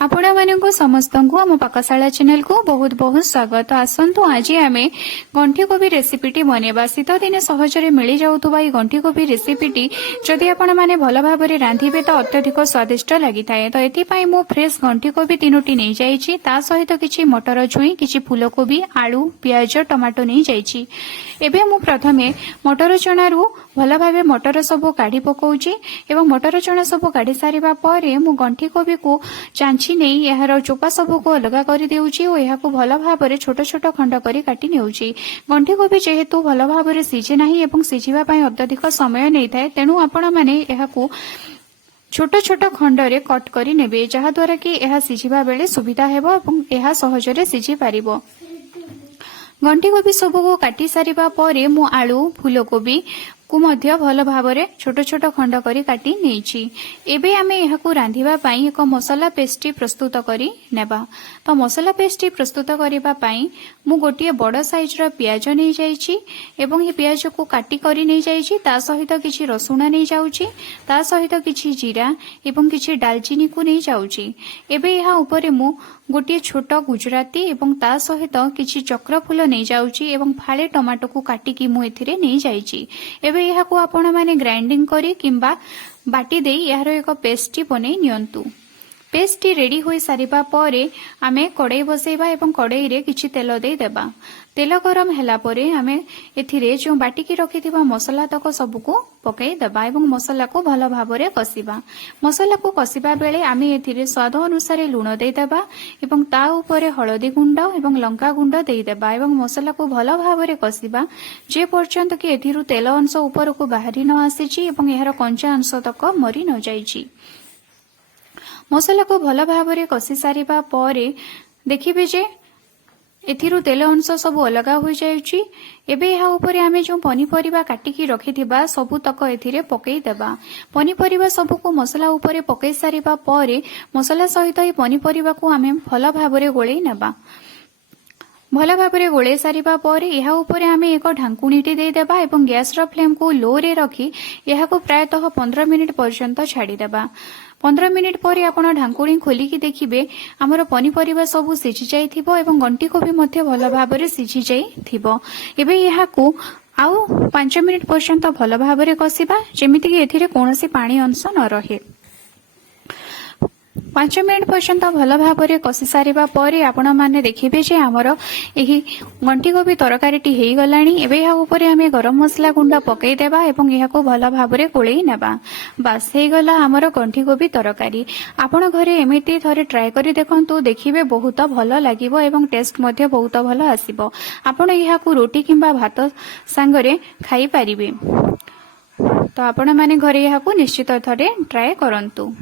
आपण मानक समस्त आम पाकशाला चैनल को बहुत बहुत स्वागत। आसतु आज आम गंठी कोबी रेसिपीटी बनवा। शीत दिने सहजरे मिल जाऊा गंठी कोबी रेसिपीटी जदि आपण मैंने भल भाव में रांधे तो अत्यधिक स्वादिष्ट लगी था। तो ये मु फ्रेश गंठी कोबी 3टी नहीं जाइए, ता सहित किसी मटर छुई, किसी फूलकोबी, आलू, पियाज, टमाटो नहीं जाइए। एबे मु प्रथमे मटर चणारू भल भाव मटर सबू काढ़ी पकाउची एवं मटर चना सबू काढ़ी सारिबा परे मु गंठी कोबी को चांची नहीं यार चोपा सबू को अलग कर देउची और यह भल भाव में छोट छोट खंड करी काटी नेउची। गंठी कोबी जेहेतु भल भाव में सीझे नहीं एवं सीझिबा पई अत्यधिक समय नहीं थाए, तेणु आपण माने यहाकू छोट छोट खंडरे कट करी नेबे, जहा द्वारा कि यह सीझिबा बेले सुविधा हेबो एवं यह सहजरे सीझी पारिबो। गंठी कोबी सबू को काटी सारिबा परे मु आलू, फूलकोबी को मध्य भल भाव में छोट छोट खंड करी काटी नेइछि। एबे आमे यहाकू रांधिबा पई एक मसाला पेस्टी प्रस्तुत करी नेबा। तो मसाला पेस्टी प्रस्तुत करिबा पई मु गोटिए बड़ साइज रो पियाज नै जाइछि एवं ये पियाज को काटी करी नै जाइछि। ता सहित किछि रसुण नै जाउछि, ता सहित किछि जीरा एवं किछि दालचीनी को नै जाउछि। एबे यहा ऊपर मु गोटिए छोट गुजराती एवं ता सहित किछि चक्र फूल नै जाउछि एवं फाळे टमाटो को काटी की मु एथिरे नै जाइछि। एबे यहा को आपण माने ग्राइंडिंग करी किंबा बाटी देई यार एक पेस्टी बनै नियंतु। पेस्टी रेडी हो सारिबा परे आमे कड़ाई बसैबा एवं कड़ाई रे किछि तेल दे देबा। तेल गरम हैला परे आमे एथिरे जो बाटी की रखिथिबा मसला तक सबको पकाई देबा एवं मसला को भल भाव में कसिबा। मसला को कसिबा बेले आमे एथिरे स्वाद अनुसार लूण दे देबा एवं ता ऊपर हळदी गुंड एवं लंका गुंड दे देबा एवं मसला को भल भाव में कसिबा जे पर्यंत कि एथिरु तेल अंश ऊपर को बाहरी न आसीची एवं यार कंचा अंश तक मरी न जाइची। मसला को भल भाव में कषि सारिबा परे देखिबे जे एथिरु तेल अंश सब अलग हो जाउची। एबे यहाँ ऊपर आमे जो पनीपरिबा काटिकी रखिथिबा सबु तक एथिरे पकई देबा। पनीपरिबा सबु को मसला ऊपर पकई सारिबा परे मसला सहित ए पनीपरिबा को आमे भल भाव में गोळेई नेबा। भल भाव में गोळे सारिबा परे यहाँ ऊपर आमे एक ढांकुणीटी दे देबा एवं गैस रो फ्लेम को लो रे रखी यहाँ को प्रायतः 15 मिनिट पर्यंत छाड़ी देबा। 15 मिनिट पर आपण ढांकुणी खोलिकी देखिबे हमर पनीपरिबा सब सिझी जाइथिबो एवं गंठी कोबी मध्य भल भाव में सिझी जाइथिबो। एबे यहाँ को आउ 5 मिनिट पर्यंत भल भाव में कसिबा जेमिति कि एथिरे कोनोसी पानी अंश न रहे। 5 मिनिट पर्यंत भल भाव में कषि सारिबा परे आपण माने देखिबे जे हमर एही गंठी कोबी तरकारीटी हेई गलानी। एबे या ऊपर आमे गरम मसला गुंडा पकई देबा एवं एहा को भल भाव में कोळेई नेबा। बस हेई गला हमर गंठी कोबी तरकारी। आपण घरे एमिति थरे ट्राई करी देखंतु, देखिबे बहुत भल लागिबो एवं टेस्ट मध्ये बहुत भल आसीबो। आपण एहा को रोटी किंबा भात संगरे खाई पारिबे। तो आपण माने घरे एहा को निश्चित थरे ट्राई करंतु।